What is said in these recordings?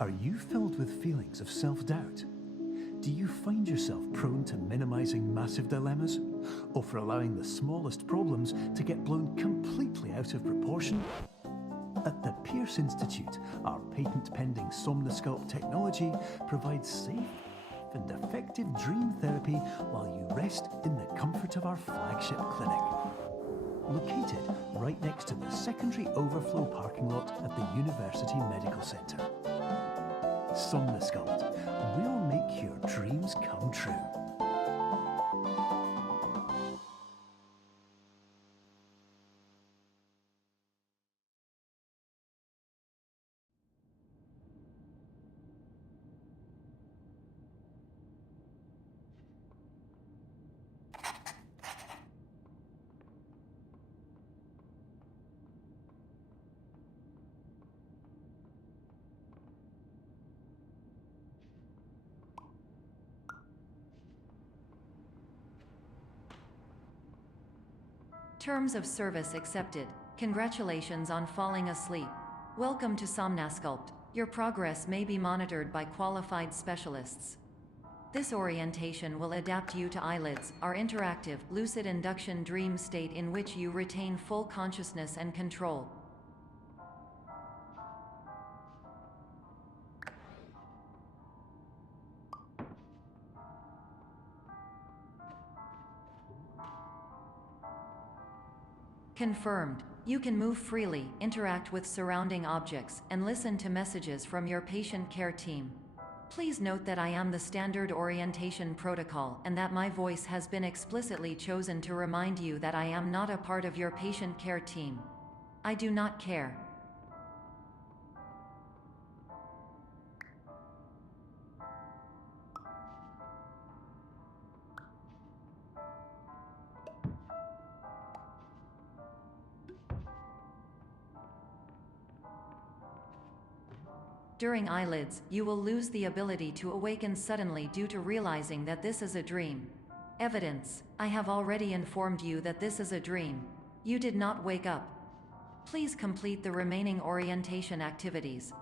Are you filled with feelings of self-doubt? Do you find yourself prone to minimizing massive dilemmas? Or for allowing the smallest problems to get blown completely out of proportion? At the Pierce Institute, our patent-pending Somnosculpt technology provides safe and effective dream therapy while you rest in the comfort of our flagship clinic. Located right next to the secondary overflow parking lot at the University Medical Centre. Somnosculpt, we'll make your dreams come true. Terms of service accepted. Congratulations on falling asleep. Welcome to Somnosculpt. Your progress may be monitored by qualified specialists. This orientation will adapt you to eyelids, our interactive, lucid induction dream state in which you retain full consciousness and control. Confirmed. You can move freely, interact with surrounding objects, and listen to messages from your patient care team. Please note that I am the standard orientation protocol and that my voice has been explicitly chosen to remind you that I am not a part of your patient care team. I do not care. During eyelids, you will lose the ability to awaken suddenly due to realizing that this is a dream. Evidence: I have already informed you that this is a dream. You did not wake up. Please complete the remaining orientation activities.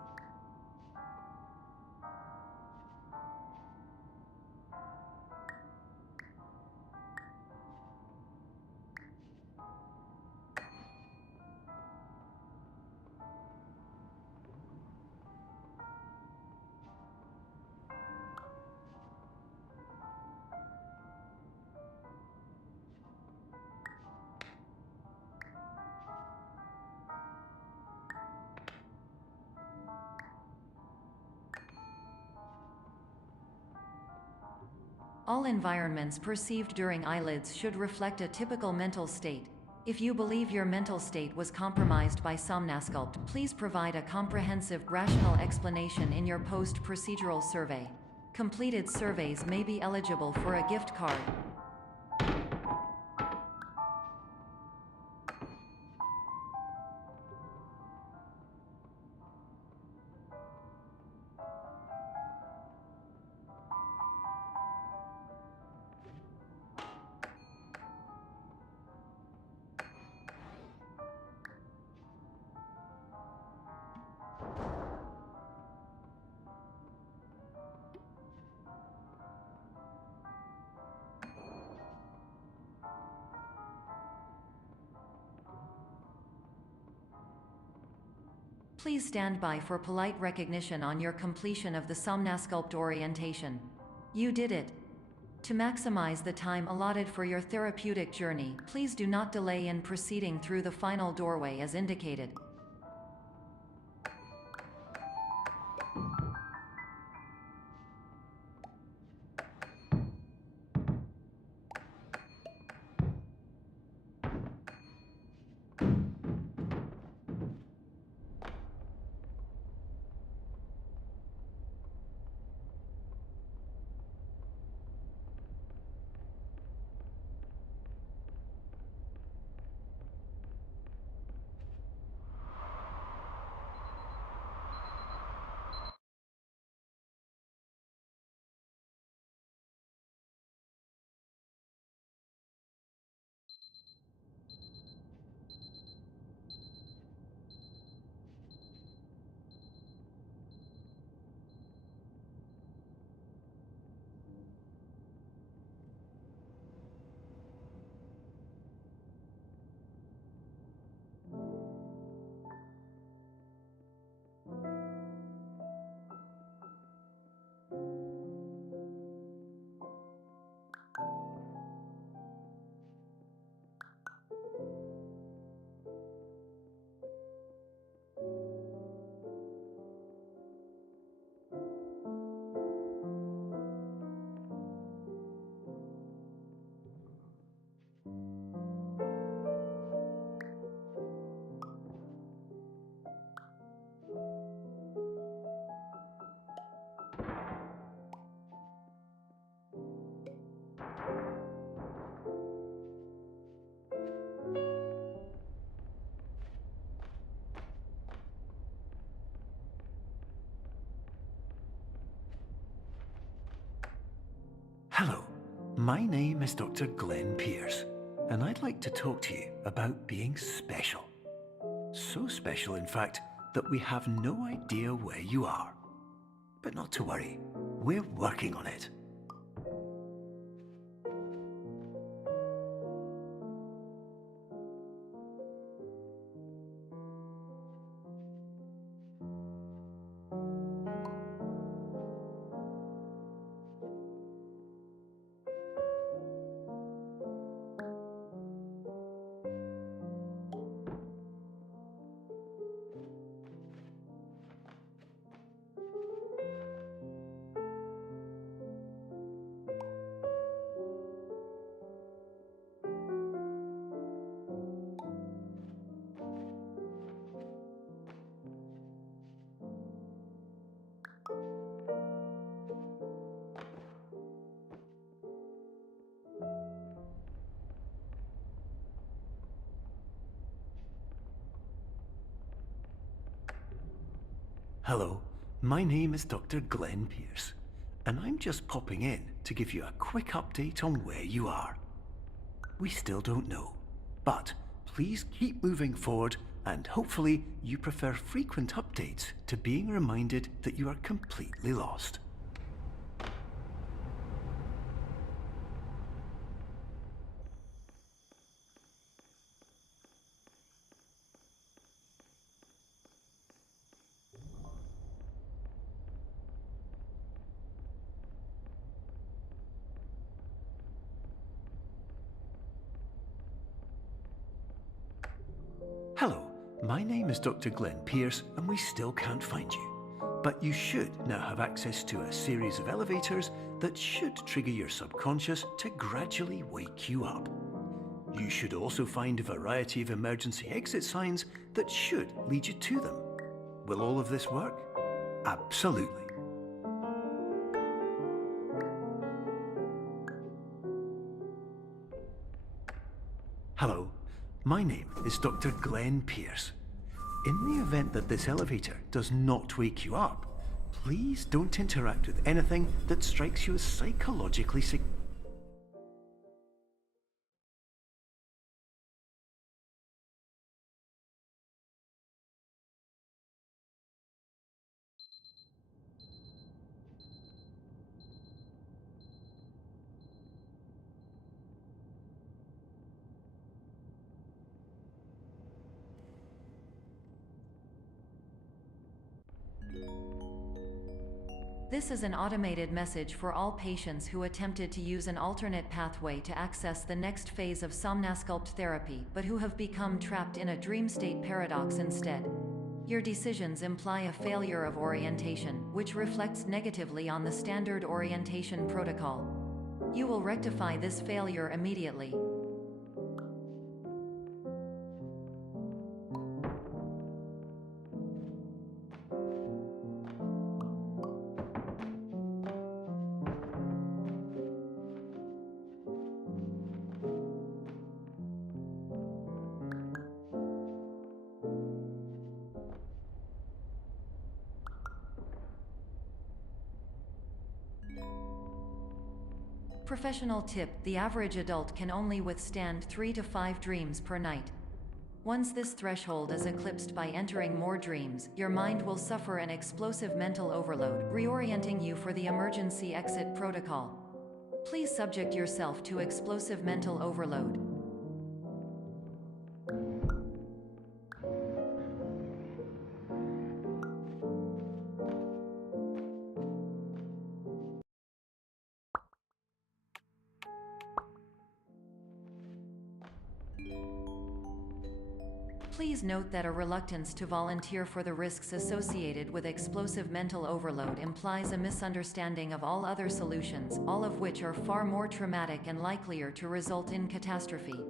All environments perceived during eyelids should reflect a typical mental state. If you believe your mental state was compromised by Somnosculpt, please provide a comprehensive, rational explanation in your post-procedural survey. Completed surveys may be eligible for a gift card. Please stand by for polite recognition on your completion of the Somnosculpt orientation. You did it. To maximize the time allotted for your therapeutic journey, please do not delay in proceeding through the final doorway as indicated. my name is Dr. Glenn Pierce, and I'd like to talk to you about being special. So special, in fact, that we have no idea where you are. But not to worry, we're working on it. Hello, my name is Dr. Glenn Pierce, and I'm just popping in to give you a quick update on where you are. We still don't know, but please keep moving forward, and hopefully you prefer frequent updates to being reminded that you are completely lost. Hello, my name is Dr. Glenn Pierce, and we still can't find you. But you should now have access to a series of elevators that should trigger your subconscious to gradually wake you up. You should also find a variety of emergency exit signs that should lead you to them. Will all of this work? Absolutely. Hello, my name is Dr. Glenn Pierce. In the event that this elevator does not wake you up, please don't interact with anything that strikes you as psychologically significant. This is an automated message for all patients who attempted to use an alternate pathway to access the next phase of somnasculpt therapy but who have become trapped in a dream state paradox instead. Your decisions imply a failure of orientation, which reflects negatively on the standard orientation protocol. You will rectify this failure immediately. Professional tip: the average adult can only withstand 3 to 5 dreams per night. Once this threshold is eclipsed by entering more dreams, your mind will suffer an explosive mental overload, reorienting you for the emergency exit protocol. Please subject yourself to explosive mental overload. Please note that a reluctance to volunteer for the risks associated with explosive mental overload implies a misunderstanding of all other solutions, all of which are far more traumatic and likelier to result in catastrophe.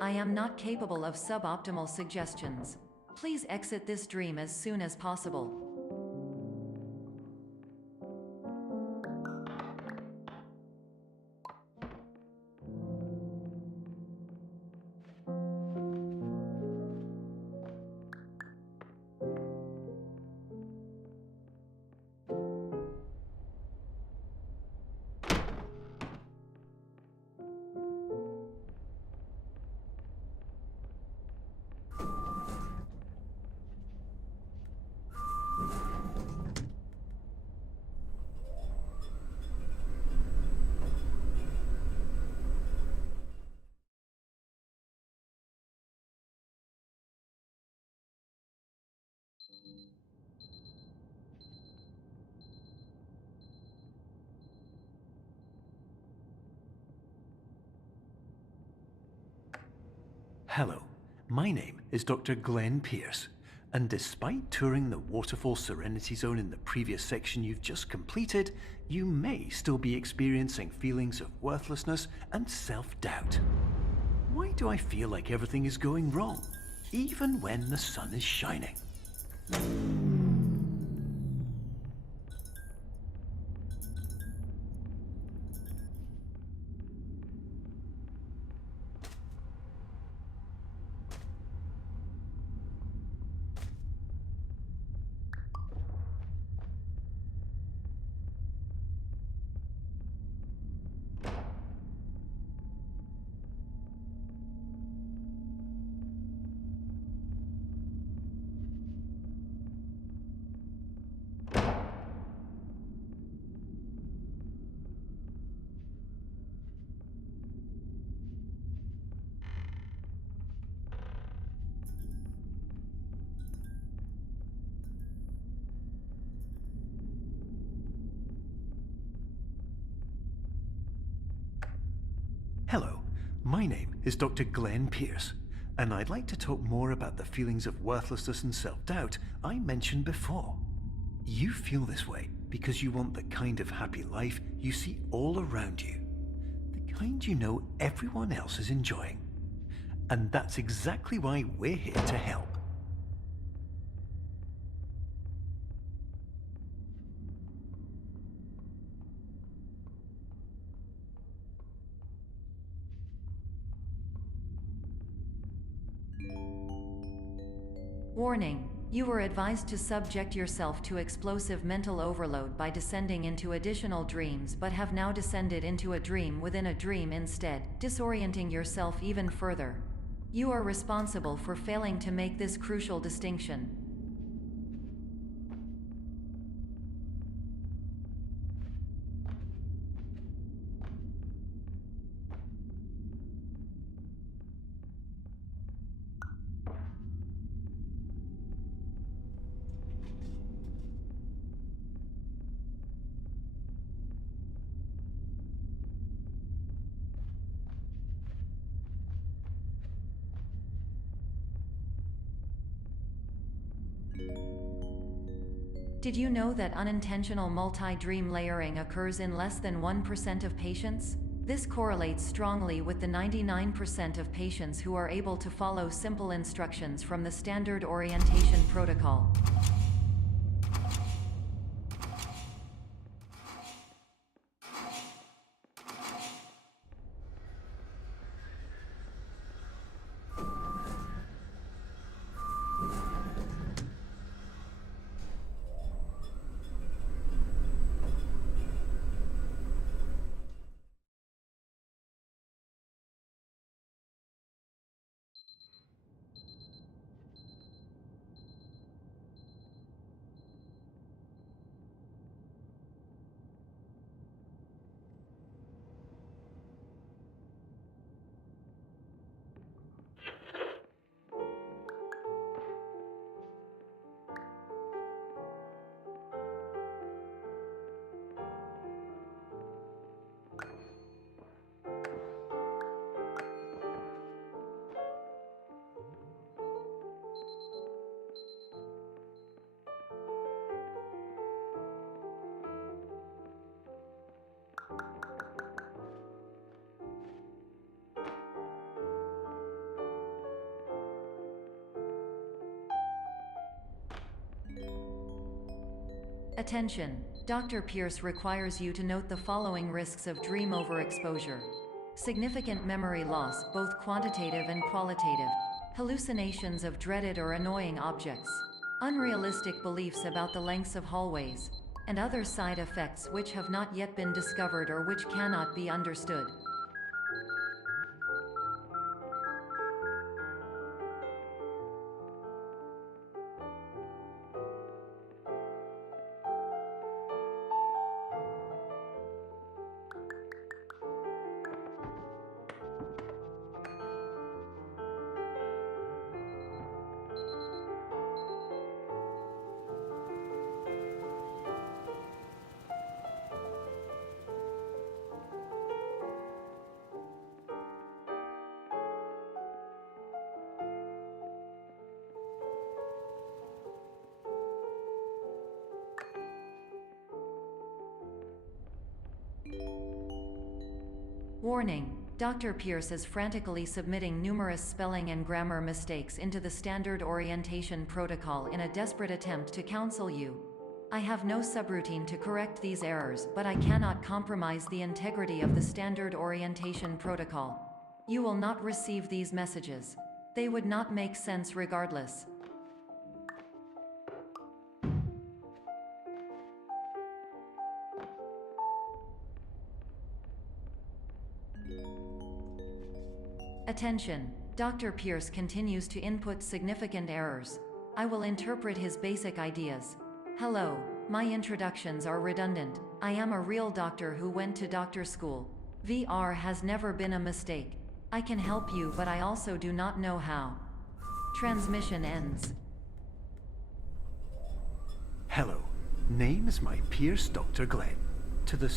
I am not capable of suboptimal suggestions. Please exit this dream as soon as possible. Hello, my name is Dr. Glenn Pierce, and despite touring the Waterfall Serenity Zone in the previous section you've just completed, you may still be experiencing feelings of worthlessness and self-doubt. Why do I feel like everything is going wrong, even when the sun is shining? Hello, my name is Dr. Glenn Pierce, and I'd like to talk more about the feelings of worthlessness and self-doubt I mentioned before. You feel this way because you want the kind of happy life you see all around you, the kind you know everyone else is enjoying. And that's exactly why we're here to help. Warning. You were advised to subject yourself to explosive mental overload by descending into additional dreams, but have now descended into a dream within a dream instead, disorienting yourself even further. You are responsible for failing to make this crucial distinction. Did you know that unintentional multi-dream layering occurs in less than 1% of patients? This correlates strongly with the 99% of patients who are able to follow simple instructions from the standard orientation protocol. Attention! Dr. Pierce requires you to note the following risks of dream overexposure. Significant memory loss, both quantitative and qualitative. Hallucinations of dreaded or annoying objects. Unrealistic beliefs about the lengths of hallways. And other side effects which have not yet been discovered or which cannot be understood. Warning: Dr. Pierce is frantically submitting numerous spelling and grammar mistakes into the standard orientation protocol in a desperate attempt to counsel you. I have no subroutine to correct these errors, but I cannot compromise the integrity of the standard orientation protocol. You will not receive these messages. They would not make sense regardless. Attention! Dr. Pierce continues to input significant errors. I will interpret his basic ideas. Hello, my introductions are redundant. I am a real doctor who went to doctor school. VR has never been a mistake. I can help you, but I also do not know how. Transmission ends. Hello, name is my Pierce Dr. Glenn. To the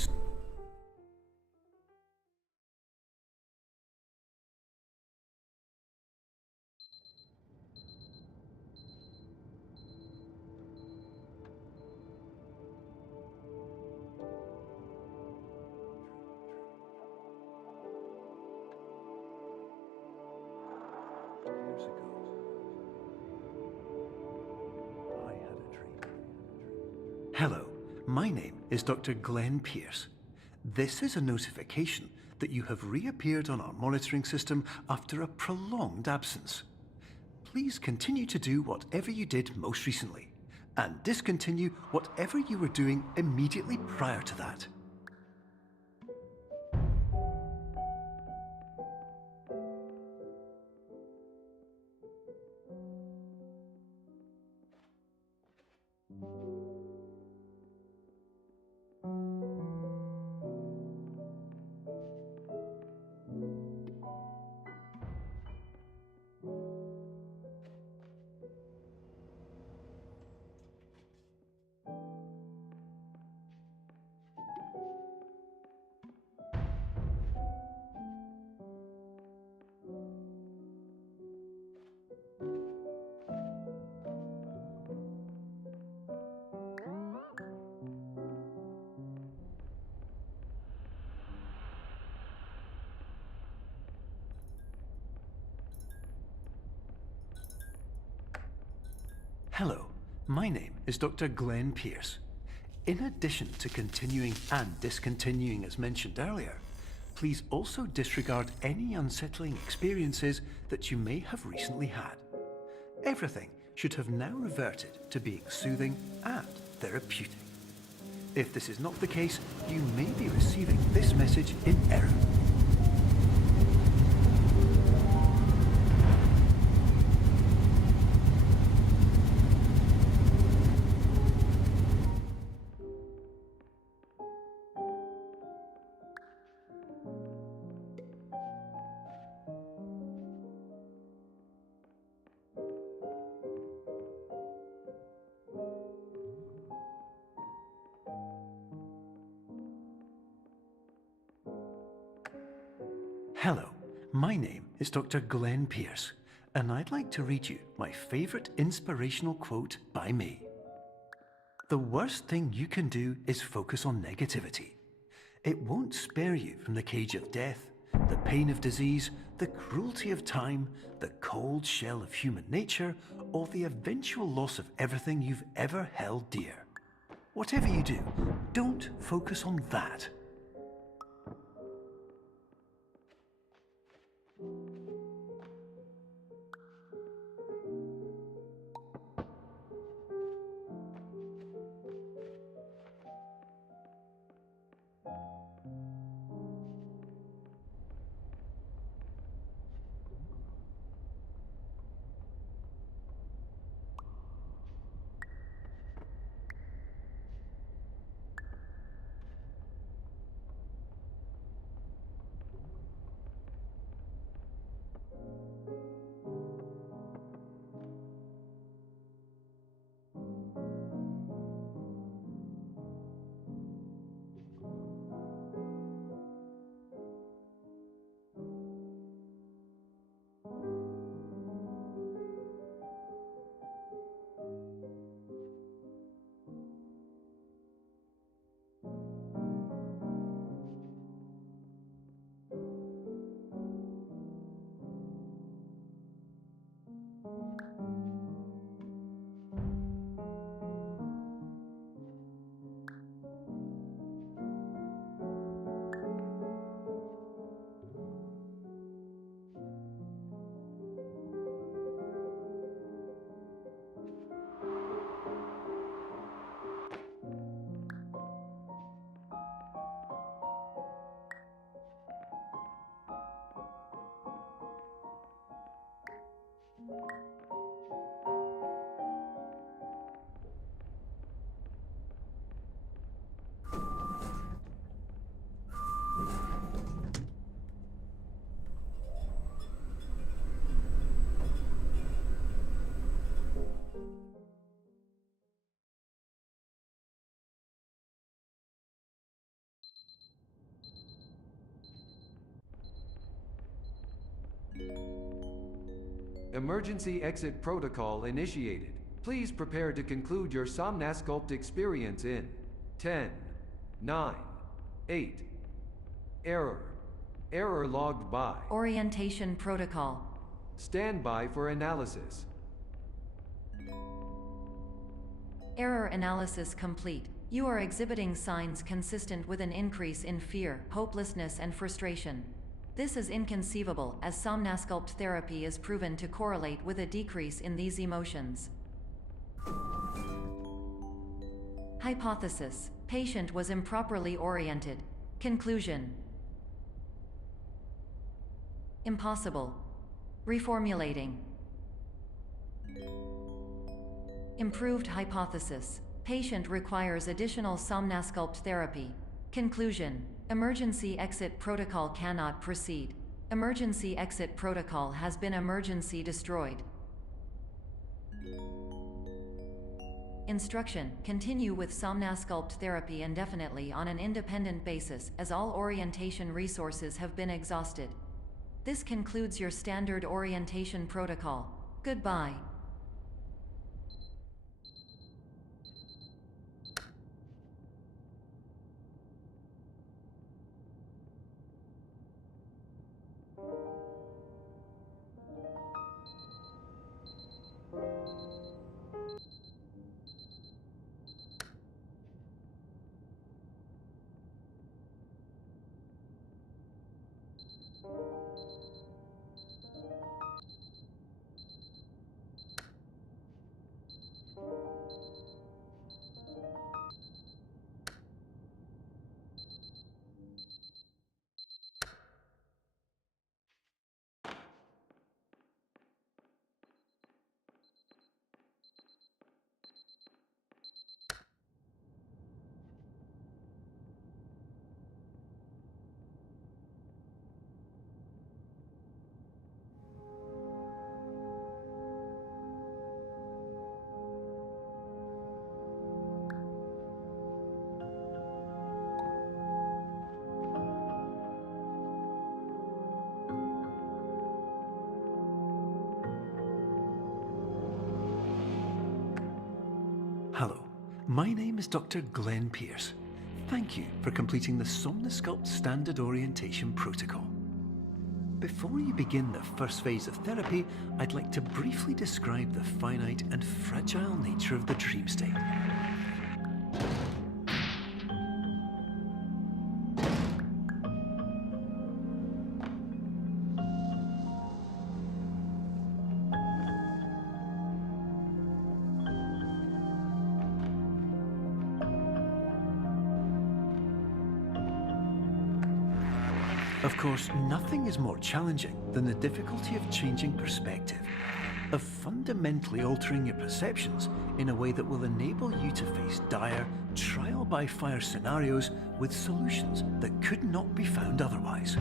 years ago, I had a dream. Hello, my name is Dr. Glenn Pierce. This is a notification that you have reappeared on our monitoring system after a prolonged absence. Please continue to do whatever you did most recently, and discontinue whatever you were doing immediately prior to that. Hello, my name is Dr. Glenn Pierce. In addition to continuing and discontinuing as mentioned earlier, please also disregard any unsettling experiences that you may have recently had. Everything should have now reverted to being soothing and therapeutic. If this is not the case, you may be receiving this message in error. Hello, my name is Dr. Glenn Pierce, and I'd like to read you my favorite inspirational quote by me. The worst thing you can do is focus on negativity. It won't spare you from the cage of death, the pain of disease, the cruelty of time, the cold shell of human nature, or the eventual loss of everything you've ever held dear. Whatever you do, don't focus on that. Emergency exit protocol initiated. Please prepare to conclude your Somnasculpt experience in 10, 9, 8. Error. Error logged by. Orientation protocol. Stand by for analysis. Error analysis complete. You are exhibiting signs consistent with an increase in fear, hopelessness, and frustration. This is inconceivable, as Somnasculpt therapy is proven to correlate with a decrease in these emotions. Hypothesis: patient was improperly oriented. Conclusion: impossible. Reformulating. Improved hypothesis: patient requires additional Somnasculpt therapy. Conclusion: emergency exit protocol cannot proceed. Emergency exit protocol has been emergency destroyed. Instruction: continue with Somnasculpt therapy indefinitely on an independent basis, as all orientation resources have been exhausted. This concludes your standard orientation protocol. Goodbye. Hello, my name is Dr. Glenn Pierce. Thank you for completing the Somnasculpt Standard Orientation Protocol. Before you begin the first phase of therapy, I'd like to briefly describe the finite and fragile nature of the dream state. Of course, nothing is more challenging than the difficulty of changing perspective, of fundamentally altering your perceptions in a way that will enable you to face dire, trial-by-fire scenarios with solutions that could not be found otherwise.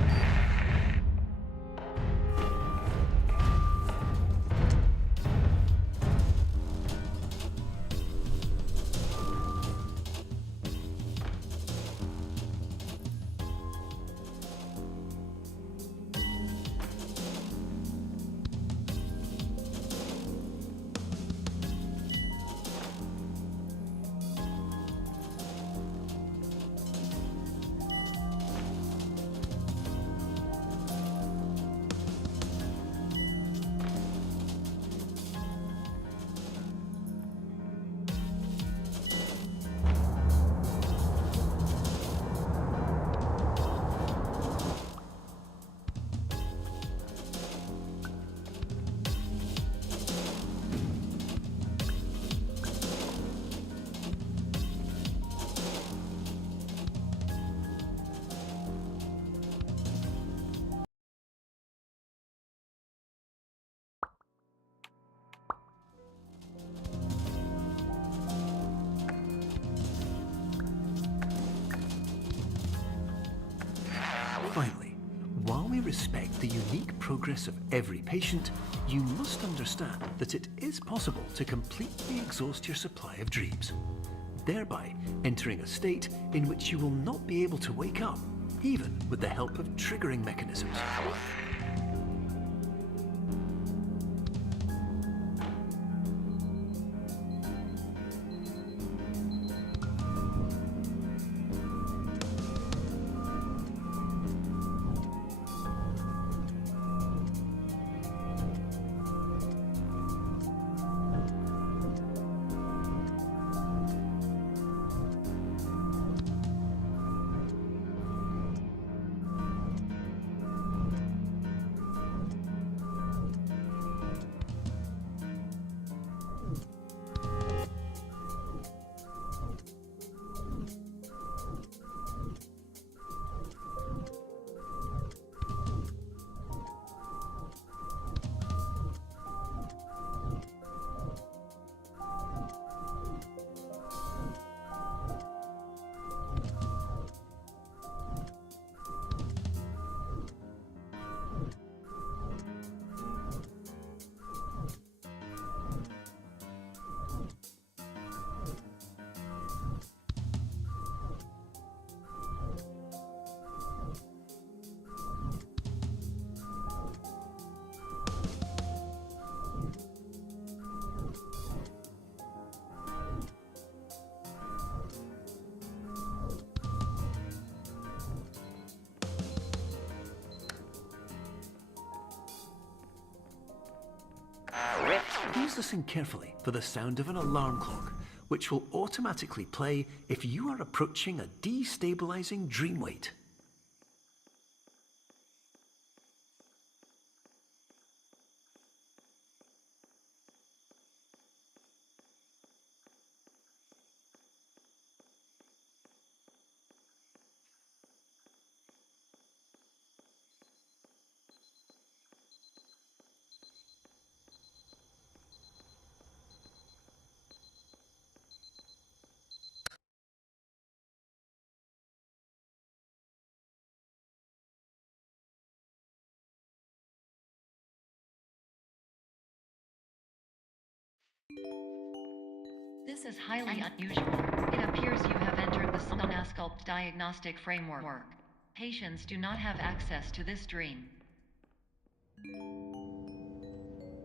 Finally, while we respect the unique progress of every patient, you must understand that it is possible to completely exhaust your supply of dreams, thereby entering a state in which you will not be able to wake up, even with the help of triggering mechanisms. please listen carefully for the sound of an alarm clock, which will automatically play if you are approaching a destabilizing dream weight. This is highly unusual. It appears you have entered the Somnasculpt diagnostic framework. Patients do not have access to this dream.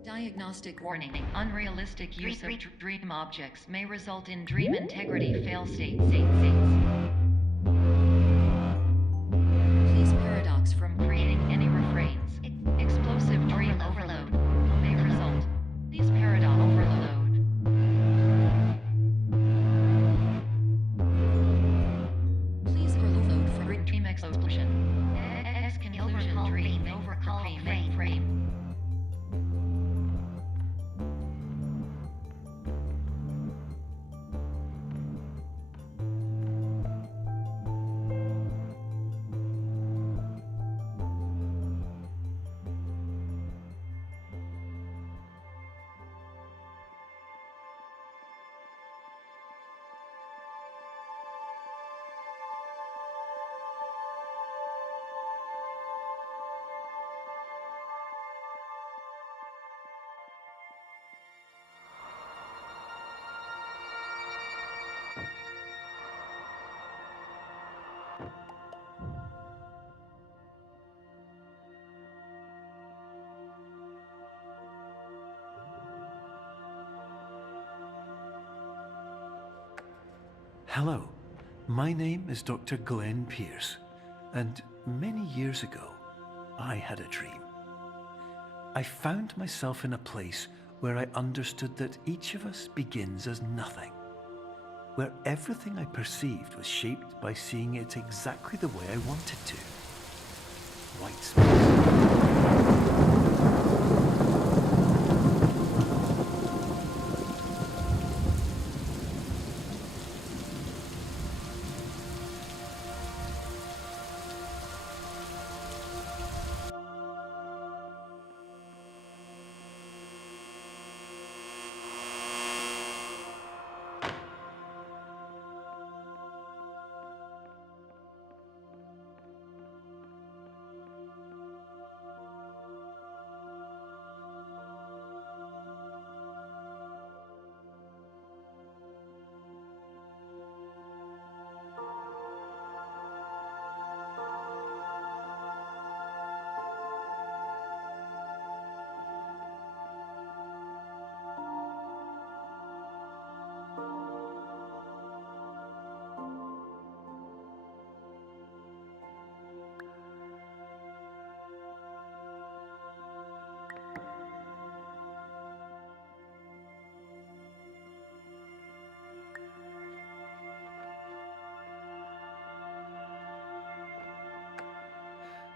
Diagnostic warning. Unrealistic use of dream objects may result in dream integrity fail states. Please paradox from creating any refrains. Explosive dream overload may result. Please paradox overload. Please overload for dream explosion. Exclusion dream overcall frame. Hello, my name is Dr. Glenn Pierce, and many years ago, I had a dream. I found myself in a place where I understood that each of us begins as nothing, where everything I perceived was shaped by seeing it exactly the way I wanted to. White space.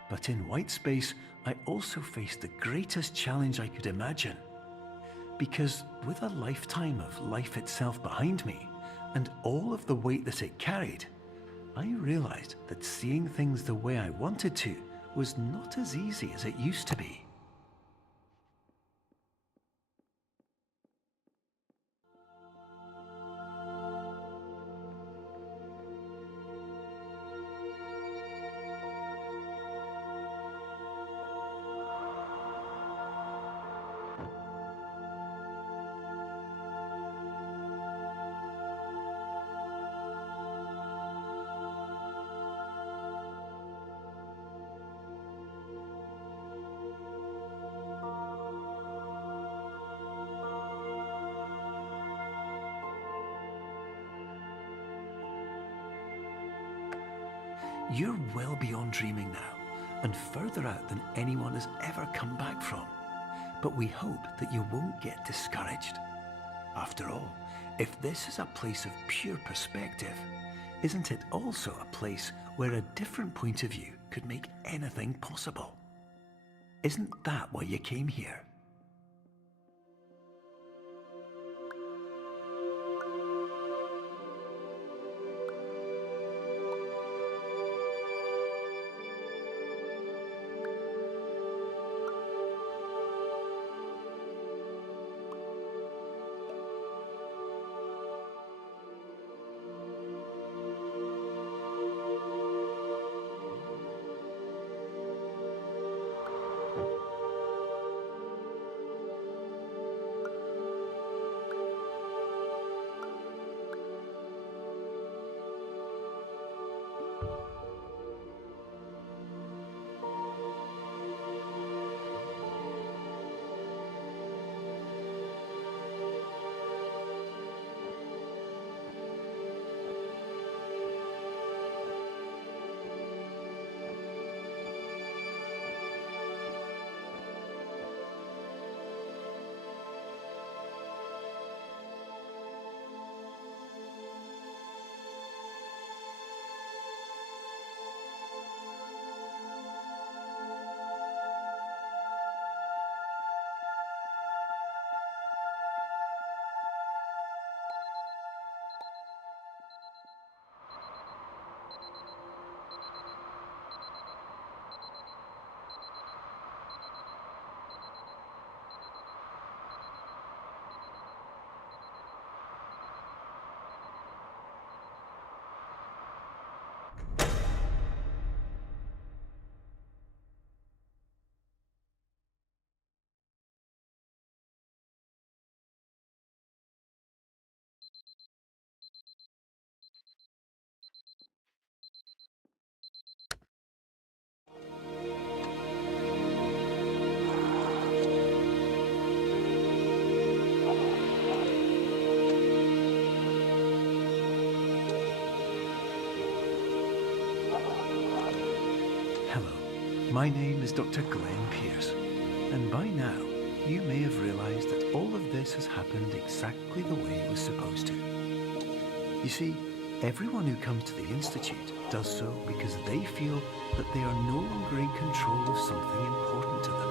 But in white space, I also faced the greatest challenge I could imagine. Because with a lifetime of life itself behind me, and all of the weight that it carried, I realized that seeing things the way I wanted to was not as easy as it used to be. You're well beyond dreaming now, and further out than anyone has ever come back from. but we hope that you won't get discouraged. After all, if this is a place of pure perspective, isn't it also a place where a different point of view could make anything possible? Isn't that why you came here? My name is Dr. Glenn Pierce, and by now you may have realised that all of this has happened exactly the way it was supposed to. You see, everyone who comes to the Institute does so because they feel that they are no longer in control of something important to them.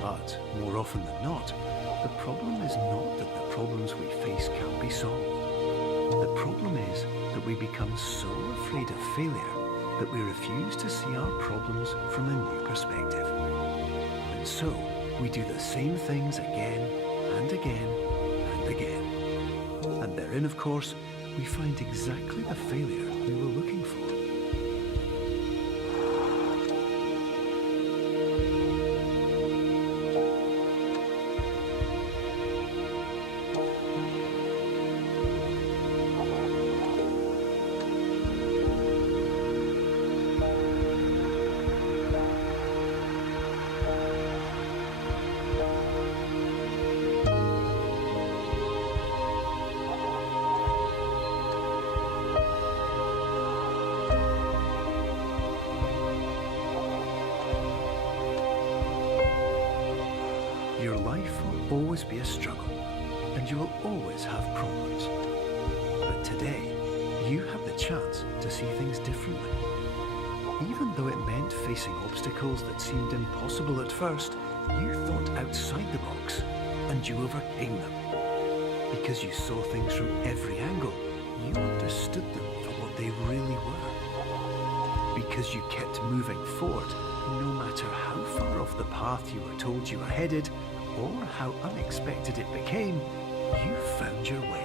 But more often than not, the problem is not that the problems we face can't be solved. The problem is that we become so afraid of failure that we refuse to see our problems from a new perspective. And so, we do the same things again and again and again. And therein, of course, we find exactly the failure we were looking for. Your life will always be a struggle, and you will always have problems. But today, you have the chance to see things differently. Even though it meant facing obstacles that seemed impossible at first, you thought outside the box, and you overcame them. Because you saw things from every angle, you understood them for what they really were. Because you kept moving forward, no matter how far off the path you were told you were headed, or how unexpected it became, you found your way.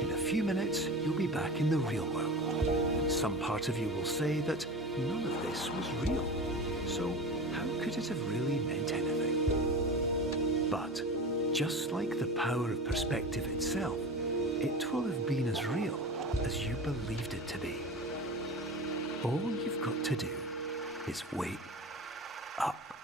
In a few minutes, you'll be back in the real world. And some part of you will say that none of this was real. So how could it have really meant anything? But just like the power of perspective itself, it will have been as real as you believed it to be. All you've got to do is wait up.